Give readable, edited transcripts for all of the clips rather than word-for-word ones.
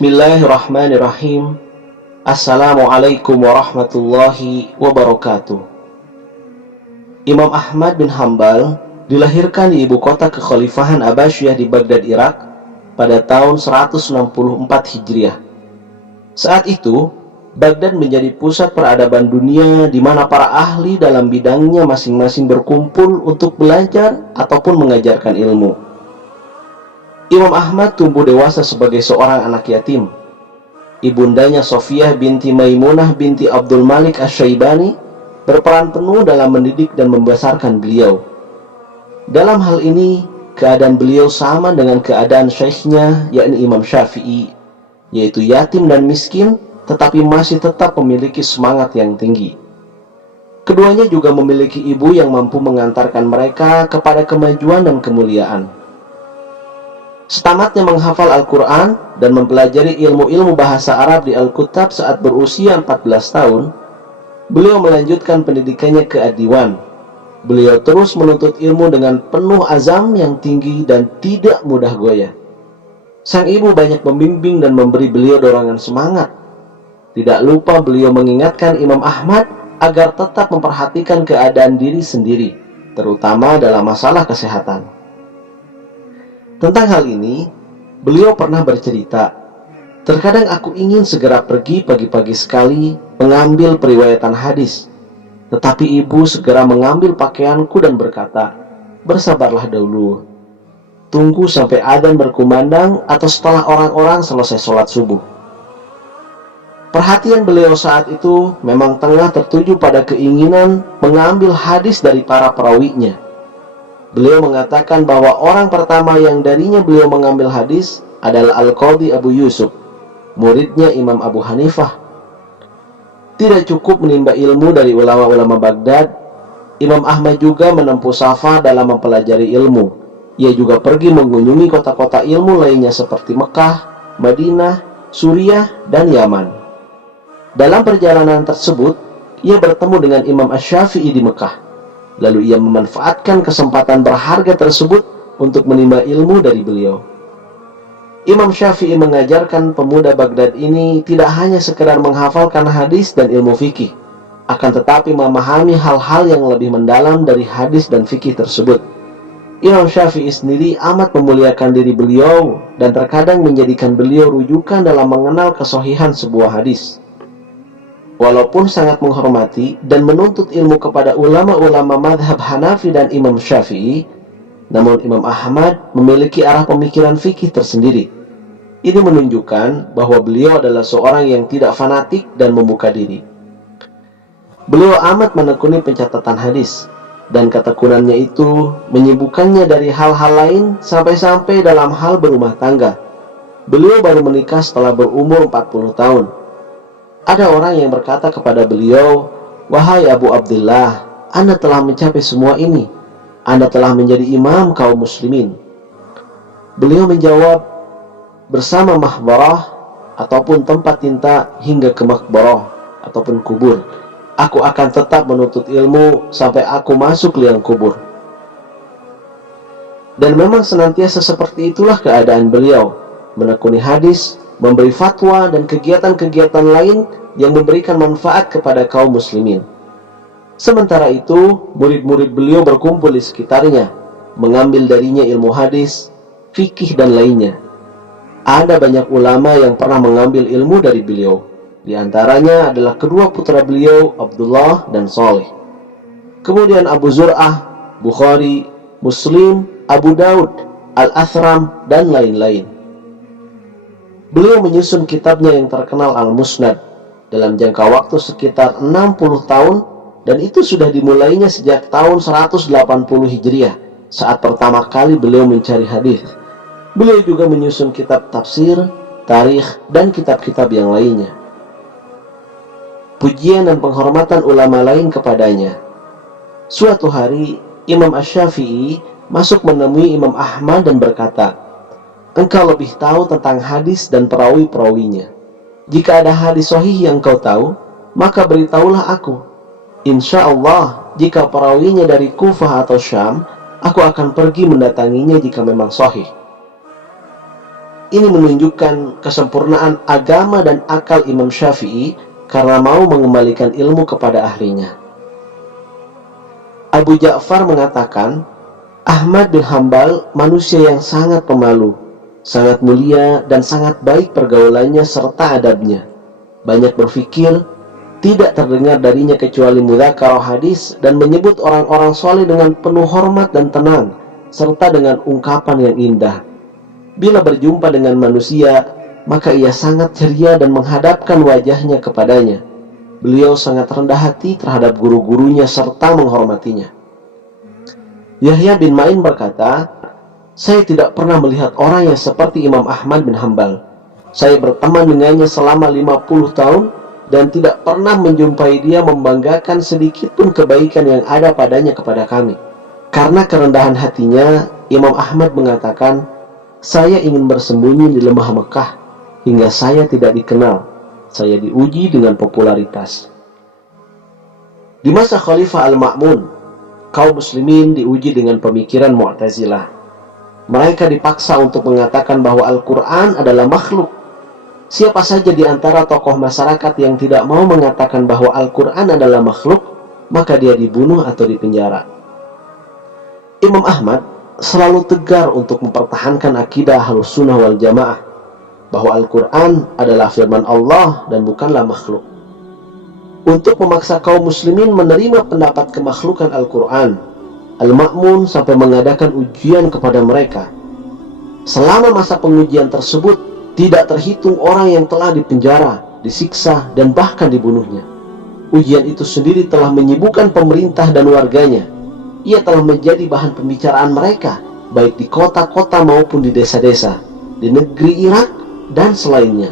Bismillahirrahmanirrahim. Assalamualaikum warahmatullahi wabarakatuh. Imam Ahmad bin Hanbal dilahirkan di ibu kota kekhalifahan Abbasiyah di Baghdad, Irak pada tahun 164 Hijriah. Saat itu, Baghdad menjadi pusat peradaban dunia di mana para ahli dalam bidangnya masing-masing berkumpul untuk belajar ataupun mengajarkan ilmu. Imam Ahmad tumbuh dewasa sebagai seorang anak yatim. Ibundanya Sofiyah binti Maimunah binti Abdul Malik Asy-Syaibani berperan penuh dalam mendidik dan membesarkan beliau. Dalam hal ini, keadaan beliau sama dengan keadaan syekhnya, yakni Imam Syafi'i, yaitu yatim dan miskin, tetapi masih tetap memiliki semangat yang tinggi. Keduanya juga memiliki ibu yang mampu mengantarkan mereka kepada kemajuan dan kemuliaan. Setamatnya menghafal Al-Quran dan mempelajari ilmu-ilmu bahasa Arab di Al-Kutab saat berusia 14 tahun, beliau melanjutkan pendidikannya ke Ad-Diwan. Beliau terus menuntut ilmu dengan penuh azam yang tinggi dan tidak mudah goyah. Sang ibu banyak membimbing dan memberi beliau dorongan semangat. Tidak lupa beliau mengingatkan Imam Ahmad agar tetap memperhatikan keadaan diri sendiri, terutama dalam masalah kesehatan. Tentang hal ini, beliau pernah bercerita, "Terkadang aku ingin segera pergi pagi-pagi sekali mengambil periwayatan hadis. Tetapi ibu segera mengambil pakaianku dan berkata, 'Bersabarlah dahulu. Tunggu sampai adzan berkumandang atau setelah orang-orang selesai sholat subuh.'" Perhatian beliau saat itu memang tengah tertuju pada keinginan mengambil hadis dari para perawinya. Beliau mengatakan bahwa orang pertama yang darinya beliau mengambil hadis adalah Al-Qadhi Abu Yusuf, muridnya Imam Abu Hanifah. Tidak cukup menimba ilmu dari ulama-ulama Baghdad, Imam Ahmad juga menempuh safar dalam mempelajari ilmu. Ia juga pergi mengunjungi kota-kota ilmu lainnya seperti Mekah, Madinah, Suriah, dan Yaman. Dalam perjalanan tersebut, ia bertemu dengan Imam Asy-Syafi'i di Mekah. Lalu ia memanfaatkan kesempatan berharga tersebut untuk menimba ilmu dari beliau. Imam Syafi'i mengajarkan pemuda Baghdad ini tidak hanya sekedar menghafalkan hadis dan ilmu fikih, akan tetapi memahami hal-hal yang lebih mendalam dari hadis dan fikih tersebut. Imam Syafi'i sendiri amat memuliakan diri beliau dan terkadang menjadikan beliau rujukan dalam mengenal kesohihan sebuah hadis. Walaupun sangat menghormati dan menuntut ilmu kepada ulama-ulama madhab Hanafi dan Imam Syafi'i, namun Imam Ahmad memiliki arah pemikiran fikih tersendiri. Ini menunjukkan bahwa beliau adalah seorang yang tidak fanatik dan membuka diri. Beliau amat menekuni pencatatan hadis, dan ketekunannya itu menyibukkannya dari hal-hal lain sampai-sampai dalam hal berumah tangga. Beliau baru menikah setelah berumur 40 tahun. Ada orang yang berkata kepada beliau, "Wahai Abu Abdullah, Anda telah mencapai semua ini. Anda telah menjadi imam kaum muslimin." Beliau menjawab, "Bersama mahbarah ataupun tempat tinta hingga ke makbarah ataupun kubur, aku akan tetap menuntut ilmu sampai aku masuk liang kubur." Dan memang senantiasa seperti itulah keadaan beliau, menekuni hadis, memberi fatwa dan kegiatan-kegiatan lain yang memberikan manfaat kepada kaum muslimin. Sementara itu, murid-murid beliau berkumpul di sekitarnya, mengambil darinya ilmu hadis, fikih dan lainnya. Ada banyak ulama yang pernah mengambil ilmu dari beliau. Di antaranya adalah kedua putra beliau, Abdullah dan Saleh. Kemudian Abu Zur'ah, Bukhari, Muslim, Abu Daud, Al-Athram, dan lain-lain. Beliau menyusun kitabnya yang terkenal Al-Musnad dalam jangka waktu sekitar 60 tahun, dan itu sudah dimulainya sejak tahun 180 Hijriah saat pertama kali beliau mencari hadis. Beliau juga menyusun kitab tafsir, tarikh, dan kitab-kitab yang lainnya. Pujian dan penghormatan ulama lain kepadanya. Suatu hari, Imam Asy-Syafi'i masuk menemui Imam Ahmad dan berkata, "Engkau lebih tahu tentang hadis dan perawi-perawinya. Jika ada hadis sahih yang kau tahu, maka beritahulah aku. Insya Allah, jika perawinya dari Kufah atau Syam, aku akan pergi mendatanginya jika memang sahih." Ini menunjukkan kesempurnaan agama dan akal Imam Syafi'i karena mau mengembalikan ilmu kepada ahlinya. Abu Ja'far mengatakan, Ahmad bin Hambal manusia yang sangat pemalu, sangat mulia dan sangat baik pergaulannya serta adabnya. Banyak berfikir, tidak terdengar darinya kecuali mudzakarah hadis dan menyebut orang-orang soleh dengan penuh hormat dan tenang, serta dengan ungkapan yang indah. Bila berjumpa dengan manusia, maka ia sangat ceria dan menghadapkan wajahnya kepadanya. Beliau sangat rendah hati terhadap guru-gurunya serta menghormatinya. Yahya bin Ma'in berkata, saya tidak pernah melihat orang yang seperti Imam Ahmad bin Hambal. Saya berteman dengannya selama 50 tahun dan tidak pernah menjumpai dia membanggakan sedikit pun kebaikan yang ada padanya kepada kami. Karena kerendahan hatinya, Imam Ahmad mengatakan, saya ingin bersembunyi di lembah Mekah hingga saya tidak dikenal. Saya diuji dengan popularitas. Di masa Khalifah Al-Ma'mun, kaum muslimin diuji dengan pemikiran Mu'tazilah. Mereka dipaksa untuk mengatakan bahwa Al-Quran adalah makhluk. Siapa saja di antara tokoh masyarakat yang tidak mau mengatakan bahwa Al-Quran adalah makhluk, maka dia dibunuh atau dipenjara. Imam Ahmad selalu tegar untuk mempertahankan akidah Ahlus Sunnah wal Jamaah bahwa Al-Quran adalah firman Allah dan bukanlah makhluk. Untuk memaksa kaum muslimin menerima pendapat kemakhlukan Al-Quran, Al-Ma'mun sampai mengadakan ujian kepada mereka. Selama masa pengujian tersebut, tidak terhitung orang yang telah dipenjara, disiksa, dan bahkan dibunuhnya. Ujian itu sendiri telah menyibukkan pemerintah dan warganya. Ia telah menjadi bahan pembicaraan mereka, baik di kota-kota maupun di desa-desa, di negeri Irak, dan selainnya.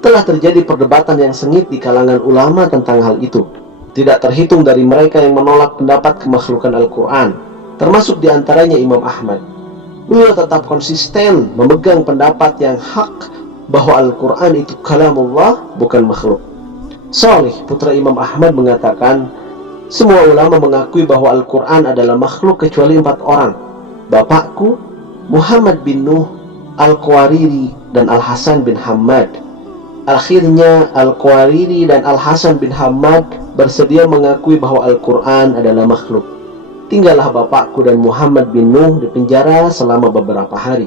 Telah terjadi perdebatan yang sengit di kalangan ulama tentang hal itu. Tidak terhitung dari mereka yang menolak pendapat kemakhlukan Al-Quran, termasuk diantaranya Imam Ahmad. Beliau tetap konsisten memegang pendapat yang hak bahwa Al-Quran itu kalamullah, bukan makhluk. Shalih, putra Imam Ahmad, mengatakan, semua ulama mengakui bahwa Al-Quran adalah makhluk kecuali 4 orang. Bapakku, Muhammad bin Nuh, Al-Qawariri, dan Al-Hasan bin Hammad. Akhirnya Al-Qawariri dan Al-Hasan bin Hammad bersedia mengakui bahwa Al-Quran adalah makhluk. Tinggallah bapakku dan Muhammad bin Nuh di penjara selama beberapa hari.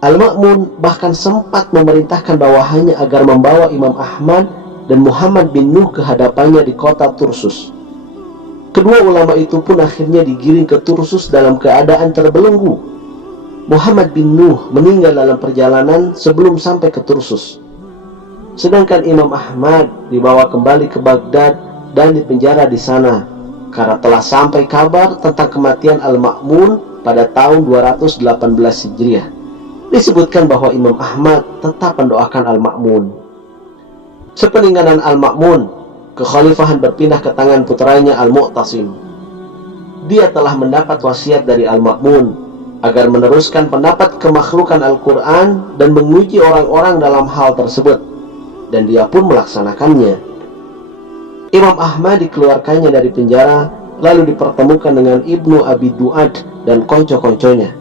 Al-Ma'mun bahkan sempat memerintahkan bawahannya agar membawa Imam Ahmad dan Muhammad bin Nuh ke hadapannya di kota Tursus. Kedua ulama itu pun akhirnya digiring ke Tursus dalam keadaan terbelenggu. Muhammad bin Nuh meninggal dalam perjalanan sebelum sampai ke Tursus. Sedangkan Imam Ahmad dibawa kembali ke Baghdad dan dipenjara di sana karena telah sampai kabar tentang kematian Al-Ma'mun pada tahun 218 Hijriah. Disebutkan bahwa Imam Ahmad tetap mendoakan Al-Ma'mun. Sepeninggalan Al-Ma'mun, kekhalifahan berpindah ke tangan putranya Al-Mu'tasim. Dia telah mendapat wasiat dari Al-Ma'mun agar meneruskan pendapat kemakhlukan Al-Quran dan menguji orang-orang dalam hal tersebut, dan dia pun melaksanakannya. Imam Ahmad dikeluarkannya dari penjara, lalu dipertemukan dengan Ibnu Abi Du'ad dan konco-konconya.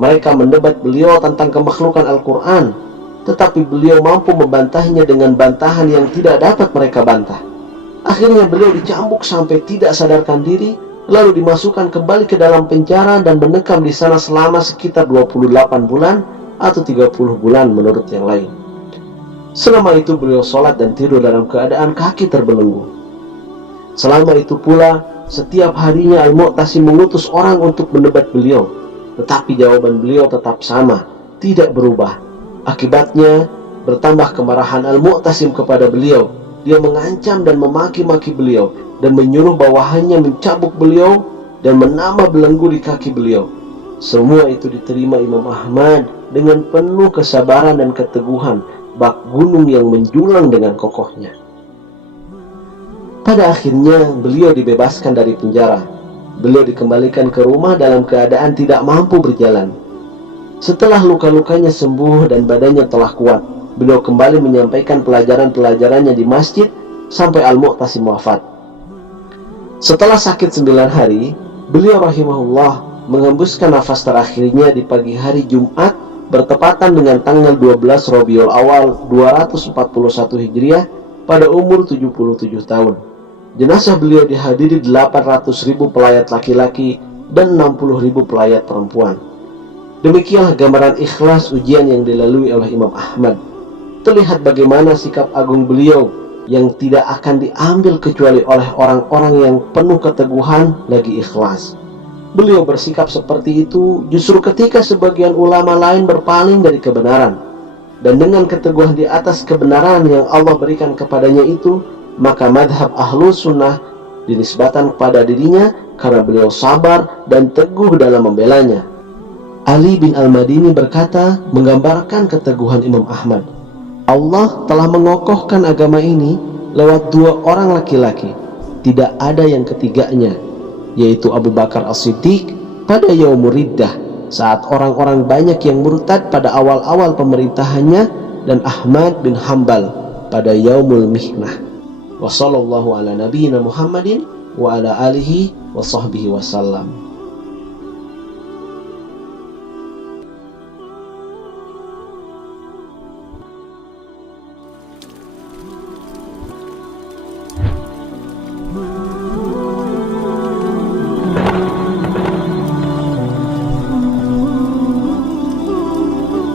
Mereka mendebat beliau tentang kemakhlukan Al-Quran, tetapi beliau mampu membantahnya dengan bantahan yang tidak dapat mereka bantah. Akhirnya beliau dicambuk sampai tidak sadarkan diri, lalu dimasukkan kembali ke dalam penjara dan menekam di sana selama sekitar 28 bulan atau 30 bulan menurut yang lain. Selama itu beliau sholat dan tidur dalam keadaan kaki terbelenggu. Selama itu pula, setiap harinya Al-Mu'tasim mengutus orang untuk mendebat beliau, tetapi jawaban beliau tetap sama, tidak berubah. Akibatnya, bertambah kemarahan Al-Mu'tasim kepada beliau. Dia mengancam dan memaki-maki beliau dan menyuruh bawahannya mencabuk beliau dan menambah belenggu di kaki beliau. Semua itu diterima Imam Ahmad dengan penuh kesabaran dan keteguhan, bak gunung yang menjulang dengan kokohnya. Pada akhirnya beliau dibebaskan dari penjara. Beliau dikembalikan ke rumah dalam keadaan tidak mampu berjalan. Setelah luka-lukanya sembuh dan badannya telah kuat, beliau kembali menyampaikan pelajaran-pelajarannya di masjid sampai Al-Mu'tasim wafat. Setelah sakit 9 hari, beliau rahimahullah menghembuskan nafas terakhirnya di pagi hari Jumat bertepatan dengan tanggal 12 Rabiul Awal 241 Hijriah pada umur 77 tahun. Jenazah beliau dihadiri 800.000 pelayat laki-laki dan 60.000 pelayat perempuan. Demikianlah gambaran ikhlas ujian yang dilalui oleh Imam Ahmad. Terlihat bagaimana sikap agung beliau yang tidak akan diambil kecuali oleh orang-orang yang penuh keteguhan lagi ikhlas. Beliau bersikap seperti itu justru ketika sebagian ulama lain berpaling dari kebenaran. Dan dengan keteguhan di atas kebenaran yang Allah berikan kepadanya itu, maka madhab ahlus sunnah dinisbatan kepada dirinya karena beliau sabar dan teguh dalam membelanya. Ali bin Al-Madini berkata, menggambarkan keteguhan Imam Ahmad, Allah telah mengokohkan agama ini lewat 2 orang laki-laki, tidak ada yang ketiganya, yaitu Abu Bakar As-Siddiq pada Yaumur Riddah, saat orang-orang banyak yang murtad pada awal-awal pemerintahannya, dan Ahmad bin Hambal pada Yaumul Mihnah. Wa sallallahu ala nabiyyina Muhammadin wa ala alihi wa sahbihi wasallam.